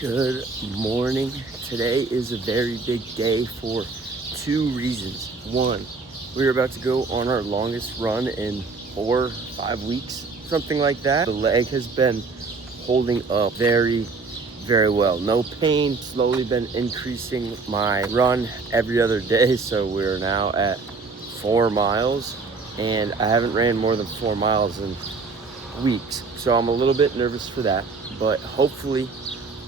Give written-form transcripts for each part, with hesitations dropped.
Good morning. Today is a very big day for two reasons. One, we're about to go on our longest run in 4 or 5 weeks, something like that. The leg has been holding up very well. No pain, slowly been increasing my run every other day. So we're now at 4 miles and I haven't ran more than 4 miles in weeks. So I'm a little bit nervous for that, but hopefully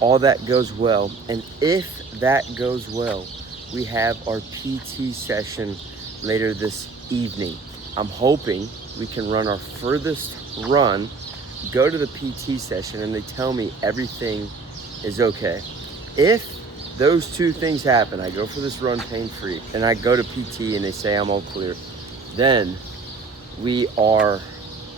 all that goes well. And if that goes well, we have our PT session later this evening. I'm hoping we can run our furthest run, go to the PT session, and they tell me everything is okay. If those two things happen, I go for this run pain-free, and I go to PT and they say I'm all clear, then we are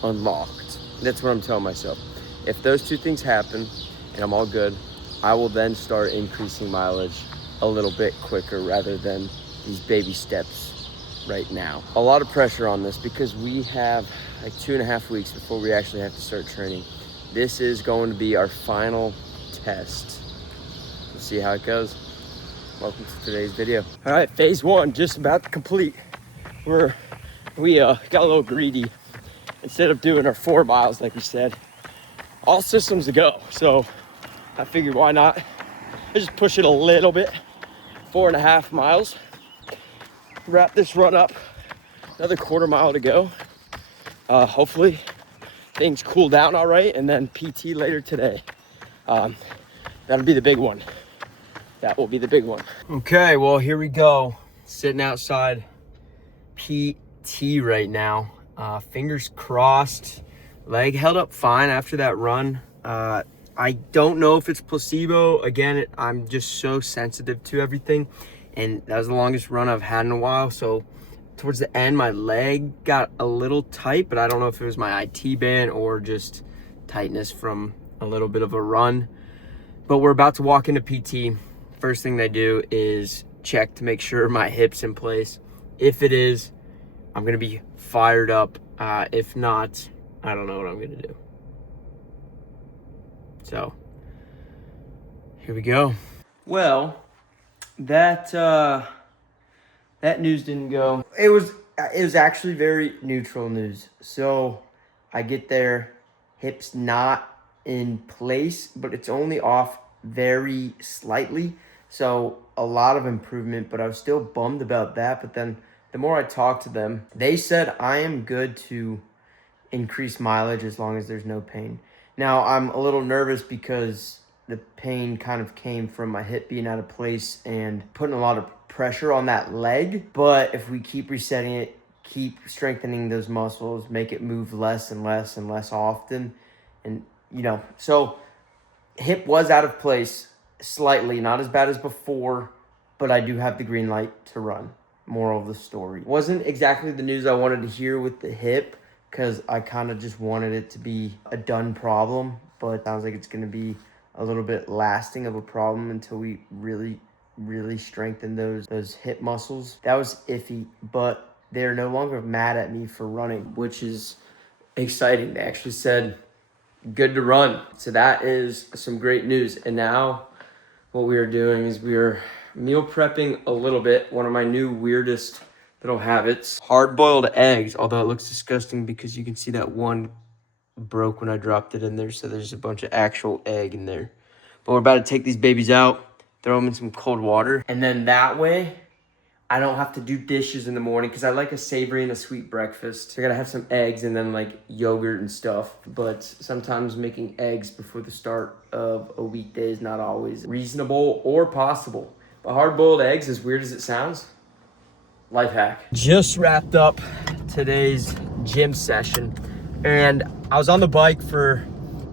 unlocked. That's what I'm telling myself. If those two things happen and I'm all good, I will then start increasing mileage a little bit quicker rather than these baby steps right now. A lot of pressure on this because we have like 2.5 weeks before we actually have to start training. This is going to be our final test. We'll see how it goes. Welcome to today's video. All right, phase one just about to complete. We got a little greedy. Instead of doing our 4 miles, like we said, all systems to go. So I figured why not? I just push it a little bit. 4.5 miles. Wrap this run up. Another 1/4 mile to go. Hopefully things cool down all right, and then PT later today. That'll be the big one. That will be the big one. Okay, well, here we go. Sitting outside PT right now. Fingers crossed. Leg held up fine after that run. I don't know if it's placebo. Again, I'm just so sensitive to everything. And that was the longest run I've had in a while. So towards the end, my leg got a little tight, but I don't know if it was my IT band or just tightness from a little bit of a run. But we're about to walk into PT. First thing they do is check to make sure my hip's in place. If it is, I'm gonna be fired up. If not, I don't know what I'm gonna do. So here we go. Well, that news didn't go. It was actually very neutral news. So I get there, hip's not in place, but it's only off very slightly. So a lot of improvement, but I was still bummed about that. But then the more I talked to them, they said I am good to increase mileage as long as there's no pain. Now, I'm a little nervous because the pain kind of came from my hip being out of place and putting a lot of pressure on that leg. But if we keep resetting it, keep strengthening those muscles, make it move less and less and less often, and so hip was out of place slightly, not as bad as before, but I do have the green light to run. Moral of the story. Wasn't exactly the news I wanted to hear with the hip, because I kind of just wanted it to be a done problem, but it sounds like it's going to be a little bit lasting of a problem until we really strengthen those hip muscles. That was iffy, but they're no longer mad at me for running, which is exciting. They actually said, good to run. So that is some great news. And now what we are doing is we are meal prepping a little bit. One of my new weirdest little habits. Hard-boiled eggs, although it looks disgusting because you can see that one broke when I dropped it in there, so there's a bunch of actual egg in there. But we're about to take these babies out, throw them in some cold water, and then that way I don't have to do dishes in the morning because I like a savory and a sweet breakfast. So I gotta have some eggs and then like yogurt and stuff, but sometimes making eggs before the start of a weekday is not always reasonable or possible. But hard-boiled eggs, as weird as it sounds, life hack. Just wrapped up today's gym session and I was on the bike for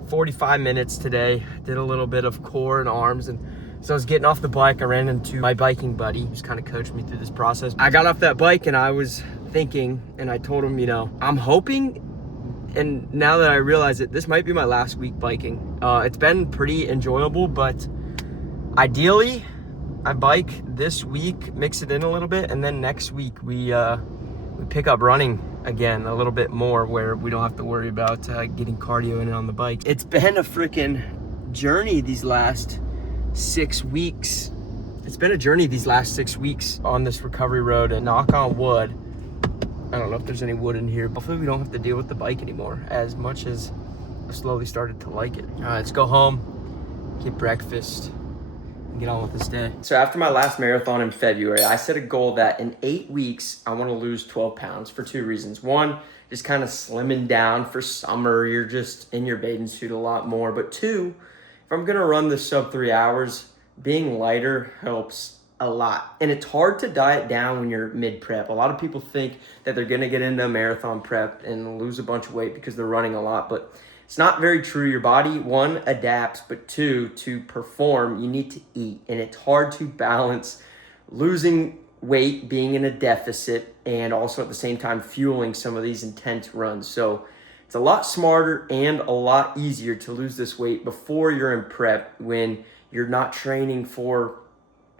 45 minutes today. Did a little bit of core and arms, and so I was getting off the bike. I ran into my biking buddy who's kind of coached me through this process. I got off that bike and I was thinking, and I told him, I'm hoping, and now that I realize it, this might be my last week biking. It's been pretty enjoyable, but ideally I bike this week, mix it in a little bit, and then next week we pick up running again a little bit more, where we don't have to worry about getting cardio in on the bike. It's been a freaking journey these last 6 weeks. It's been a journey these last 6 weeks on this recovery road, and knock on wood, I don't know if there's any wood in here. Hopefully we don't have to deal with the bike anymore, as much as I slowly started to like it. All right, let's go home, get breakfast, and get on with this day. So after my last marathon in February, I set a goal that in 8 weeks, I want to lose 12 pounds for 2 reasons. One, just kind of slimming down for summer. You're just in your bathing suit a lot more. But 2, if I'm going to run the sub 3 hours, being lighter helps a lot. And it's hard to diet down when you're mid-prep. A lot of people think that they're going to get into a marathon prep and lose a bunch of weight because they're running a lot, but it's not very true. Your body, 1, adapts, but 2, to perform, you need to eat. And it's hard to balance losing weight, being in a deficit, and also at the same time fueling some of these intense runs. So it's a lot smarter and a lot easier to lose this weight before you're in prep when you're not training for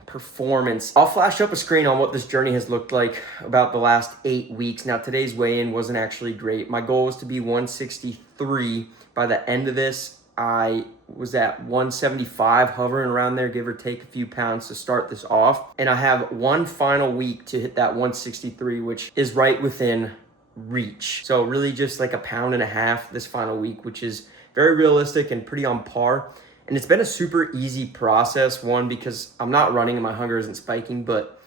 performance. I'll flash up a screen on what this journey has looked like about the last 8 weeks. Now, today's weigh-in wasn't actually great. My goal was to be 163. By the end of this, I was at 175, hovering around there, give or take a few pounds to start this off. And I have one final week to hit that 163, which is right within reach. So really just like a pound and a half this final week, which is very realistic and pretty on par. And it's been a super easy process, one, because I'm not running and my hunger isn't spiking, but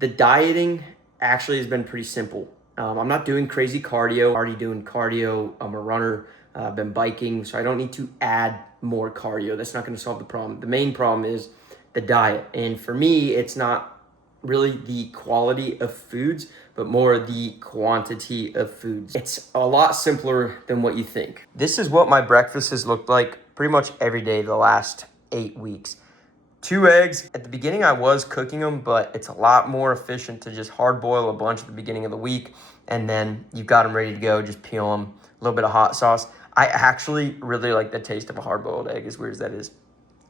the dieting actually has been pretty simple. I'm not doing crazy cardio, already doing cardio. I'm a runner, I've been biking, so I don't need to add more cardio. That's not gonna solve the problem. The main problem is the diet. And for me, it's not really the quality of foods, but more the quantity of foods. It's a lot simpler than what you think. This is what my breakfast has looked like pretty much every day the last 8 weeks. 2 eggs. At the beginning, I was cooking them, but it's a lot more efficient to just hard boil a bunch at the beginning of the week, and then you've got them ready to go. Just peel them, a little bit of hot sauce. I actually really like the taste of a hard-boiled egg, as weird as that is.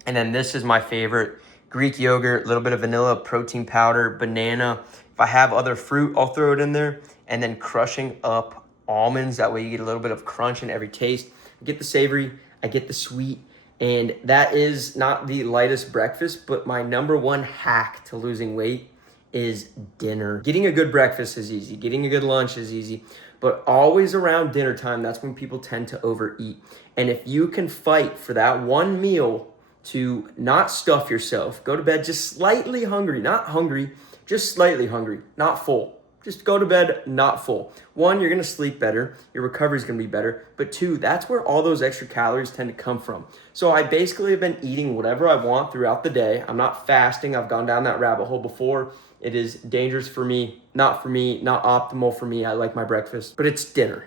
And then this is my favorite: Greek yogurt, a little bit of vanilla, protein powder, banana. If I have other fruit, I'll throw it in there. And then crushing up almonds. That way you get a little bit of crunch in every taste. I get the savory, I get the sweet. And that is not the lightest breakfast, but my #1 hack to losing weight is dinner. Getting a good breakfast is easy. Getting a good lunch is easy. But always around dinner time, that's when people tend to overeat. And if you can fight for that one meal to not stuff yourself, go to bed just slightly hungry, not hungry, just slightly hungry, not full. Just go to bed not full. 1, you're gonna sleep better, your recovery is gonna be better, but 2, that's where all those extra calories tend to come from. So I basically have been eating whatever I want throughout the day. I'm not fasting. I've gone down that rabbit hole before. It is dangerous for me, not optimal for me. I like my breakfast, but it's dinner.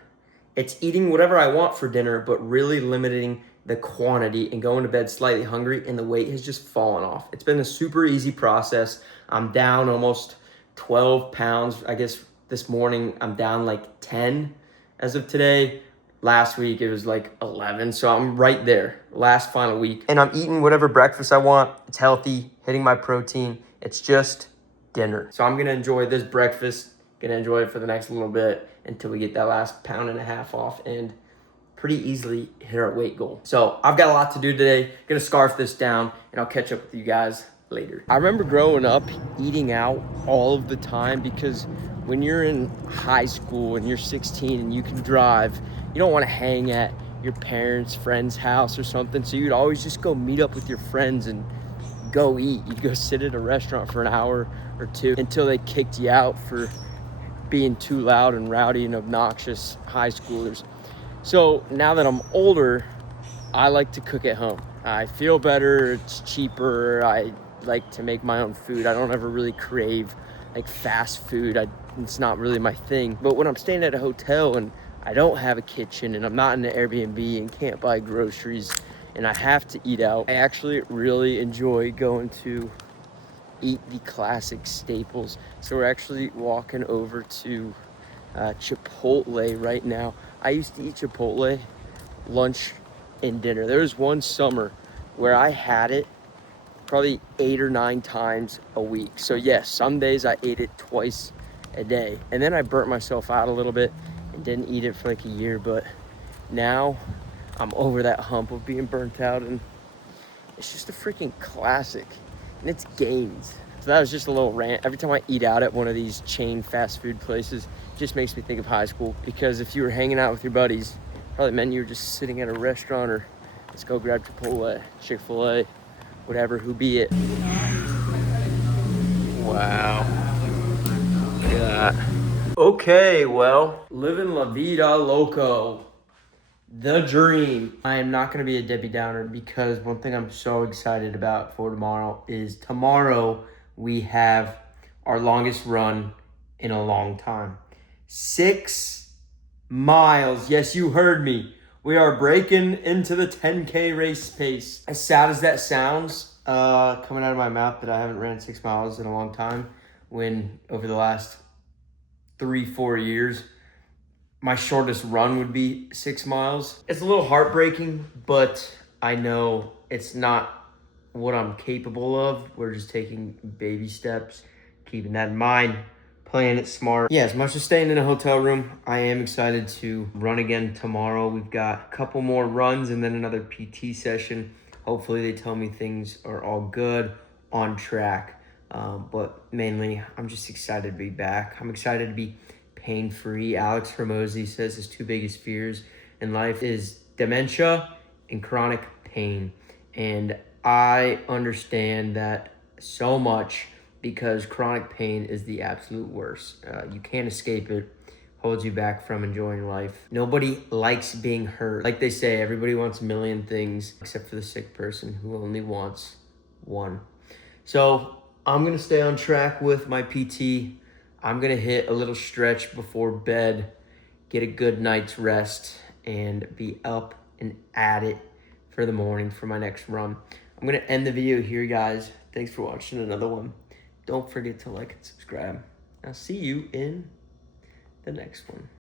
It's eating whatever I want for dinner, but really limiting the quantity and going to bed slightly hungry, and the weight has just fallen off. It's been a super easy process. I'm down almost 12 pounds. I guess this morning I'm down like 10 as of today. Last week it was like 11. So I'm right there, last final week. And I'm eating whatever breakfast I want. It's healthy, hitting my protein. It's just dinner. So I'm gonna enjoy this breakfast, gonna enjoy it for the next little bit until we get that last pound and a half off and pretty easily hit our weight goal. So I've got a lot to do today. Gonna scarf this down and I'll catch up with you guys later. I remember growing up eating out all of the time, because when you're in high school and you're 16 and you can drive, you don't want to hang at your parents' friend's house or something. So you'd always just go meet up with your friends and go eat. You'd go sit at a restaurant for an hour or 2 until they kicked you out for being too loud and rowdy and obnoxious high schoolers. So now that I'm older, I like to cook at home. I feel better, it's cheaper, I like to make my own food. I don't ever really crave like fast food. It's not really my thing. But when I'm staying at a hotel and I don't have a kitchen and I'm not in an Airbnb and can't buy groceries and I have to eat out, I actually really enjoy going to eat the classic staples. So we're actually walking over to Chipotle right now. I used to eat Chipotle lunch and dinner. There was one summer where I had it probably 8 or 9 times a week. So yes, some days I ate it twice a day. And then I burnt myself out a little bit and didn't eat it for like a year. But now I'm over that hump of being burnt out, and It's just a freaking classic, and it's Gaines. So that was just a little rant. Every time I eat out at one of these chain fast food places, it just makes me think of high school, because if you were hanging out with your buddies, probably meant you were just sitting at a restaurant, or let's go grab Chipotle, Chick-fil-A, whatever, who be it. Wow. Look at that. Okay, well, living la vida loco. The dream. I am not going to be a Debbie Downer, because one thing I'm so excited about for tomorrow is tomorrow we have our longest run in a long time. 6 miles. Yes, you heard me. We are breaking into the 10K race pace. As sad as that sounds, coming out of my mouth, that I haven't ran 6 miles in a long time, when over the last 3-4 years, my shortest run would be 6 miles. It's a little heartbreaking, but I know it's not what I'm capable of. We're just taking baby steps, keeping that in mind, playing it smart. Yeah, as much as staying in a hotel room, I am excited to run again tomorrow. We've got a couple more runs and then another PT session. Hopefully they tell me things are all good, on track. But mainly, I'm just excited to be back. I'm excited to be pain-free. Alex Hormozy says his 2 biggest fears in life is dementia and chronic pain. And I understand that so much, because chronic pain is the absolute worst. You can't escape it. Holds you back from enjoying life. Nobody likes being hurt. Like they say, everybody wants a million things except for the sick person who only wants one. So I'm gonna stay on track with my PT. I'm gonna hit a little stretch before bed, get a good night's rest, and be up and at it for the morning for my next run. I'm gonna end the video here, guys. Thanks for watching another one. Don't forget to like and subscribe. I'll see you in the next one.